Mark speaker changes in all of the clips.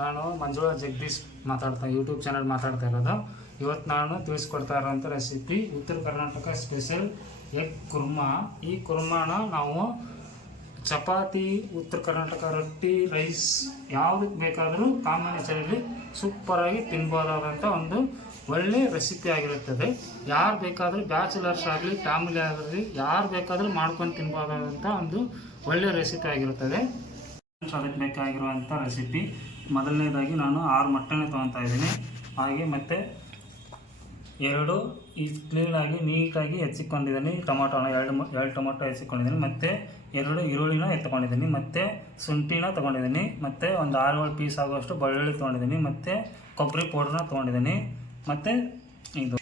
Speaker 1: ನಾನು ಮಂಜುಳಾ ಜಗದೀಶ್ ಮಾತಾಡ್ತಾ YouTube channel ಮಾತಾಡ್ತಾ ಇರೋದು. ಇವತ್ತು ನಾನು ತಿಳಿಸ್ಕೊಡ್ತಾ ಇರೋಂಥ ರೆಸಿಪಿ ಉತ್ತರ ಕರ್ನಾಟಕ ಸ್ಪೆಷಲ್ ಎಗ್ ಕುರ್ಮಾ ಈ ಕುರ್ಮಾನ ನಾವು ಚಪಾತಿ, ಉತ್ತರ ಕರ್ನಾಟಕ ರೊಟ್ಟಿ ರೈಸ್ ಯಾವುದಕ್ಕೆ ಬೇಕಾದರೂ ಕಾಂಬಿನೇಷನಲ್ಲಿ ಸೂಪರಾಗಿ ತಿನ್ಬೋದಾದಂಥ ಒಂದು ಒಳ್ಳೆ ರೆಸಿಪಿ ಆಗಿರುತ್ತದೆ. ಯಾರು ಬೇಕಾದರೂ ಬ್ಯಾಚುಲರ್ಸ್ ಆಗಲಿ ಫ್ಯಾಮಿಲಿ ಆಗಲಿ, ಯಾರು ಬೇಕಾದರೂ ಮಾಡ್ಕೊಂಡು ತಿನ್ಬೋದಾದಂಥ ಒಂದು ಒಳ್ಳೆ ರೆಸಿಪಿ ಆಗಿರುತ್ತದೆ. ಅದಕ್ಕೆ ಬೇಕಾಗಿರುವಂಥ ರೆಸಿಪಿ ಮೊದಲನೇದಾಗಿ ನಾನು ಆರು ಮೊಟ್ಟೆನೇ ತೊಗೊತಾ ಇದ್ದೀನಿ. ಹಾಗೆ ಮತ್ತು ಎರಡು ಈ ಕ್ಲೀನಾಗಿ ನೀಟಾಗಿ ಹೆಚ್ಚಿಕೊಂಡಿದ್ದೀನಿ. ಟೊಮೊಟೊನ ಎರಡು ಎರಡು ಟೊಮೊಟೊ ಹೆಚ್ಚಿಕೊಂಡಿದ್ದೀನಿ. ಮತ್ತು ಎರಡು ಈರುಳ್ಳಿನ ಎತ್ಕೊಂಡಿದ್ದೀನಿ ಮತ್ತು ಶುಂಠಿನ ತೊಗೊಂಡಿದ್ದೀನಿ. ಮತ್ತು ಒಂದು ಆರು ಏಳು ಪೀಸ್ ಆಗುವಷ್ಟು ಬೆಳ್ಳುಳ್ಳಿ ತೊಗೊಂಡಿದ್ದೀನಿ. ಮತ್ತು ಕೊಬ್ಬರಿ ಪೌಡ್ರನ್ನ ತೊಗೊಂಡಿದ್ದೀನಿ. ಮತ್ತು ಇದು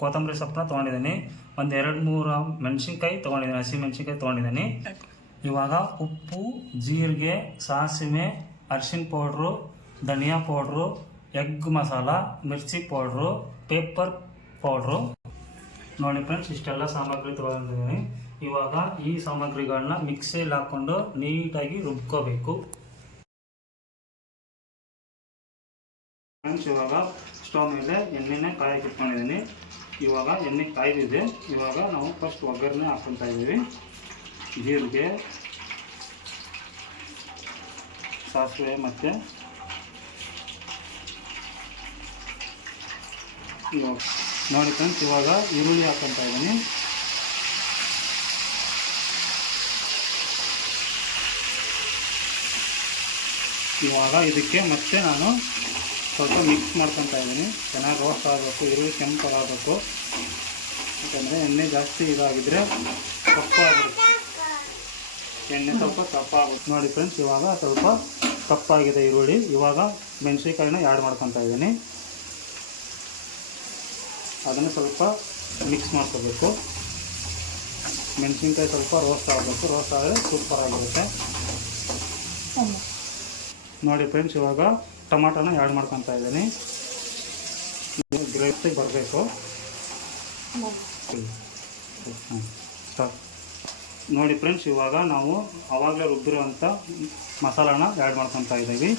Speaker 1: ಕೊತ್ತಂಬರಿ ಸೊಪ್ಪನ್ನ ತೊಗೊಂಡಿದ್ದೀನಿ. ಒಂದು ಎರಡು ಮೂರು ಮೆಣಸಿನ್ಕಾಯಿ ತೊಗೊಂಡಿದ್ದೀನಿ. ಹಸಿ ಮೆಣಸಿನ್ಕಾಯಿ ತೊಗೊಂಡಿದ್ದೀನಿ. ಇವಾಗ ಉಪ್ಪು ಜೀರಿಗೆ ಸಾಸಿವೆ ಅರಿಶಿನ ಪೌಡ್ರು, ಧನಿಯಾ ಪೌಡ್ರು, ಎಗ್ ಮಸಾಲ, ಮಿರ್ಚಿ ಪೌಡ್ರು, ಪೇಪರ್ ಪೌಡ್ರು. ನೋಡಿ ಫ್ರೆಂಡ್ಸ್, ಇಷ್ಟೆಲ್ಲ ಸಾಮಗ್ರಿ ತೊಗೊಂಡಿದ್ದೀನಿ. ಇವಾಗ ಈ ಸಾಮಗ್ರಿಗಳನ್ನ ಮಿಕ್ಸಿಯಲ್ಲಿ ಹಾಕ್ಕೊಂಡು ನೀಟಾಗಿ ರುಬ್ಕೋಬೇಕು. ಫ್ರೆಂಡ್ಸ್, ಇವಾಗ ಸ್ಟವ್ ಮೇಲೆ ಎಣ್ಣೆನೇ ಕಾಯಕ್ಕೆ ಇಟ್ಕೊಂಡಿದ್ದೀನಿ. ಇವಾಗ ಎಣ್ಣೆ ಕಾಯ್ದಿದೆ. ಇವಾಗ ನಾವು ಫಸ್ಟ್ ಒಗ್ಗರಣೆ ಹಾಕ್ಕೊತಾ ಇದ್ದೀವಿ. ಜೀರಿಗೆ ಸಾಸಿವೆ ಮತ್ತು ಇವಾಗ ನೋಡಿ ಫ್ರೆಂಡ್ಸ್ ಇವಾಗ ಈರುಳ್ಳಿ ಹಾಕ್ಕೊತಾ ಇದ್ದೀನಿ. ಇವಾಗ ಇದಕ್ಕೆ ಮತ್ತೆ ನಾನು ಸ್ವಲ್ಪ ಮಿಕ್ಸ್ ಮಾಡ್ಕೊತಾ ಇದ್ದೀನಿ. ಚೆನ್ನಾಗಿ ರೋಸ್ಟ್ ಆಗಬೇಕು, ಈರುಳ್ಳಿ ಕೆಂಪಾಗಬೇಕು ಯಾಕಂದರೆ ಎಣ್ಣೆ ಜಾಸ್ತಿ ಇದಾಗಿದ್ದರೆ ಕಪ್ಪಾಗಿರುತ್ತೆ ಎಣ್ಣೆ ಸ್ವಲ್ಪ ಕಪ್ಪಾಗುತ್ತೆ ನೋಡಿ ಫ್ರೆಂಡ್ಸ್ ಇವಾಗ ಸ್ವಲ್ಪ ಕಪ್ಪಾಗಿದೆ ಈರುಳ್ಳಿ. ಇವಾಗ ಮೆಣಸಿನ್ಕಾಯಿನ ಆ್ಯಡ್ ಮಾಡ್ಕೊತಾ ಇದ್ದೀನಿ. ಅದನ್ನು ಸ್ವಲ್ಪ ಮಿಕ್ಸ್ ಮಾಡ್ಕೋಬೇಕು. ಮೆಣಸಿನ್ಕಾಯಿ ಸ್ವಲ್ಪ ರೋಸ್ಟ್ ಆಗಬೇಕು. ರೋಸ್ಟ್ ಆದರೆ ಸೂಪರ್ ಆಗಿರುತ್ತೆ. ನೋಡಿ ಫ್ರೆಂಡ್ಸ್ ಇವಾಗ ಟೊಮಾಟೋನ ಆ್ಯಡ್ ಮಾಡ್ಕೊತಾ ಇದ್ದೀನಿ. ಗ್ರೇವಿ ಬರಬೇಕು. ಸ್ಟಾಪ್ ನೋಡಿ ಫ್ರೆಂಡ್ಸ್ ಇವಾಗ ನಾವು ಆವಾಗಲೇ ರುಬ್ಬಿರೋವಂಥ ಮಸಾಲಾನ ಆ್ಯಡ್ ಮಾಡ್ಕೊತಾ ಇದ್ದೀವಿ.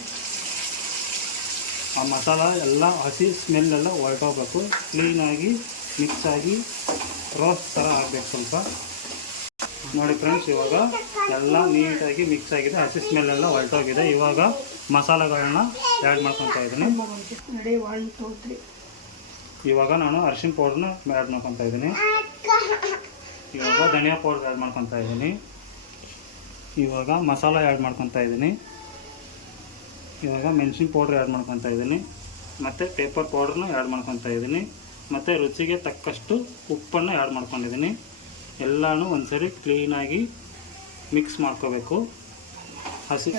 Speaker 1: ಆ ಮಸಾಲ ಎಲ್ಲ ಹಸಿ ಸ್ಮೆಲ್ ಎಲ್ಲ ಹೊರಟೋಗ್ಬೇಕು ಕ್ಲೀನಾಗಿ ಮಿಕ್ಸ್ ಆಗಿ ರೋಸ್ಟ್ ಥರ ಆಗಬೇಕು ಸ್ವಲ್ಪ. ನೋಡಿ ಫ್ರೆಂಡ್ಸ್ ಇವಾಗ ಎಲ್ಲ ನೀಟಾಗಿ ಮಿಕ್ಸ್ ಆಗಿದೆ. ಹಸಿ ಸ್ಮೆಲ್ ಎಲ್ಲ ಹೊರಟೋಗಿದೆ ಇವಾಗ ಮಸಾಲೆಗಳನ್ನ ಆ್ಯಡ್ ಮಾಡ್ಕೊತಾ ಇದ್ದೀನಿ. ಇವಾಗ ನಾನು ಅರಿಶಿನ ಪೌಡ್ರನ್ನ ಆ್ಯಡ್ ಮಾಡ್ಕೊತಾ ಇದ್ದೀನಿ. ಇವಾಗ ಧನಿಯಾ ಪೌಡರ್ ಆ್ಯಡ್ ಮಾಡ್ಕೊತಾ ಇದ್ದೀನಿ. ಇವಾಗ ಮಸಾಲ ಆ್ಯಡ್ ಮಾಡ್ಕೊತಾ ಇದ್ದೀನಿ. ಇವಾಗ ಮೆಣಸಿನ ಪೌಡ್ರ್ ಆ್ಯಡ್ ಮಾಡ್ಕೊತಾ ಇದ್ದೀನಿ. ಮತ್ತು ಪೇಪರ್ ಪೌಡ್ರನ್ನ ಆ್ಯಡ್ ಮಾಡ್ಕೊತಾ ಇದ್ದೀನಿ. ಮತ್ತು ರುಚಿಗೆ ತಕ್ಕಷ್ಟು ಉಪ್ಪನ್ನು ಆ್ಯಡ್ ಮಾಡ್ಕೊಂಡಿದ್ದೀನಿ. ಎಲ್ಲನೂ ಒಂದ್ಸರಿ ಕ್ಲೀನಾಗಿ ಮಿಕ್ಸ್ ಮಾಡ್ಕೋಬೇಕು. ಹಸಿ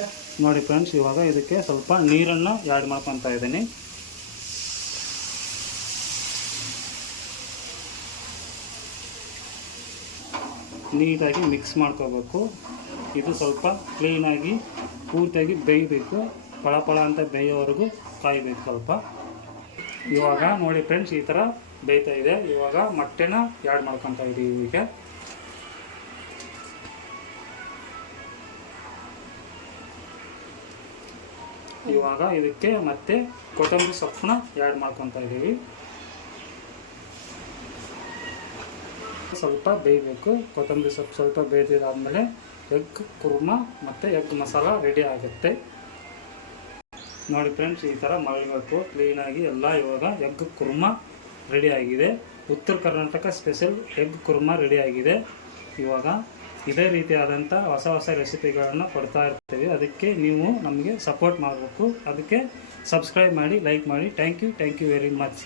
Speaker 1: ನೋಡಿ ಫ್ರೆಂಡ್ಸ್ ಇವಾಗ ಇದಕ್ಕೆ ಸ್ವಲ್ಪ ನೀರನ್ನು ಆ್ಯಡ್ ಮಾಡ್ಕೊತಾ ಇದ್ದೀನಿ. ನೀಟಾಗಿ ಮಿಕ್ಸ್ ಮಾಡ್ಕೋಬೇಕು. ಇದು ಸ್ವಲ್ಪ ಕ್ಲೀನಾಗಿ ಪೂರ್ತಿಯಾಗಿ ಬೇಯಬೇಕು. ಪಳ ಪಳ ಅಂತ ಬೇಯೋವರೆಗೂ ಕಾಯಬೇಕು ಸ್ವಲ್ಪ. ಇವಾಗ ನೋಡಿ ಫ್ರೆಂಡ್ಸ್ ಈ ಥರ ಬೇಯ್ತಾ ಇದೆ. ಇವಾಗ ಮೊಟ್ಟೆನ ಆ್ಯಡ್ ಮಾಡ್ಕೊತಾ ಇದ್ದೀವಿ ಈಗ. ಇವಾಗ ಇದಕ್ಕೆ ಮತ್ತೆ ಕೊತ್ತಂಬರಿ ಸೊಪ್ಪನ್ನ ಯಾಡ್ ಮಾಡ್ಕೊತಾ ಇದ್ದೀವಿ ಸ್ವಲ್ಪ ಬೇಯಬೇಕು. ಕೊತ್ತಂಬರಿ ಸೊಪ್ಪು ಸ್ವಲ್ಪ ಬೇಯ್ದಿದ್ದಾದಮೇಲೆ ಎಗ್ ಕುರ್ಮಾ ಮತ್ತು ಎಗ್ ಮಸಾಲ ರೆಡಿ ಆಗುತ್ತೆ. ನೋಡಿ ಫ್ರೆಂಡ್ಸ್ ಈ ಥರ ಮಾಡಬೇಕು ಕ್ಲೀನಾಗಿ ಎಲ್ಲ ಇವಾಗ ಎಗ್ ಕುರ್ಮಾ ಆಗಿದೆ. ಉತ್ತರ ಕರ್ನಾಟಕ ಸ್ಪೆಷಲ್ ಎಗ್ ಕುರ್ಮಾ ಆಗಿದೆ. ಇವಾಗ ಇದೇ ರೀತಿಯಾದಂಥ ಹೊಸ ಹೊಸ ರೆಸಿಪಿಗಳನ್ನು ಕೊಡ್ತಾ ಇರ್ತೀವಿ. ಅದಕ್ಕೆ ನೀವು ನಮಗೆ ಸಪೋರ್ಟ್ ಮಾಡಬೇಕು. ಅದಕ್ಕೆ ಸಬ್ಸ್ಕ್ರೈಬ್ ಮಾಡಿ ಲೈಕ್ ಮಾಡಿ. Thank you thank you very much